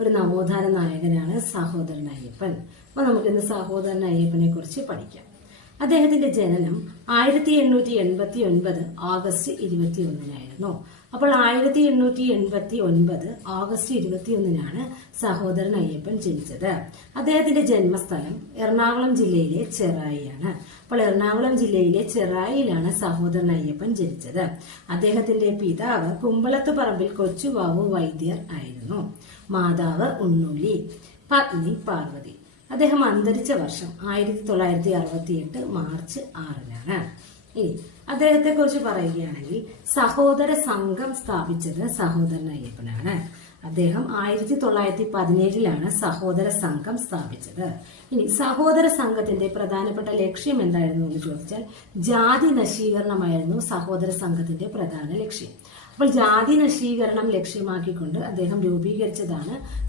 ഒരു നവോത്ഥാന നായകനാണ് സഹോദരൻ അയ്യപ്പൻ. അപ്പൊ നമുക്കിന്ന് സഹോദരൻ അയ്യപ്പനെ കുറിച്ച് പഠിക്കാം. അദ്ദേഹത്തിന്റെ ജനനം 1889 ആഗസ്റ്റ് 21 അപ്പോൾ 1889 ആഗസ്റ്റ് 21 സഹോദരൻ അയ്യപ്പൻ ജനിച്ചത്. അദ്ദേഹത്തിന്റെ ജന്മസ്ഥലം എറണാകുളം ജില്ലയിലെ ചെറായിയാണ്. അപ്പോൾ എറണാകുളം ജില്ലയിലെ ചെറായിലാണ് സഹോദരൻ അയ്യപ്പൻ ജനിച്ചത്. അദ്ദേഹത്തിന്റെ പിതാവ് കുമ്പളത്ത് പറമ്പിൽ കൊച്ചുബാബു വൈദ്യർ ആയിരുന്നു. മാതാവ് ഉണ്ണുള്ളി, പത്നി പാർവതി. അദ്ദേഹം അന്തരിച്ച വർഷം 1968 മാർച്ച് 6 ഇനി അദ്ദേഹത്തെ കുറിച്ച് പറയുകയാണെങ്കിൽ സഹോദര സംഘം സ്ഥാപിച്ചത് സഹോദരൻ അയ്യപ്പനാണ്. അദ്ദേഹം 1917 സഹോദര സംഘം സ്ഥാപിച്ചത്. ഇനി സഹോദര സംഘത്തിന്റെ പ്രധാനപ്പെട്ട ലക്ഷ്യം എന്തായിരുന്നു എന്ന് ചോദിച്ചാൽ ജാതി നശീകരണമായിരുന്നു സഹോദര സംഘത്തിന്റെ പ്രധാന ലക്ഷ്യം. അപ്പോൾ ജാതി നശീകരണം ലക്ഷ്യമാക്കിക്കൊണ്ട് അദ്ദേഹം രൂപീകരിച്ചതാണ്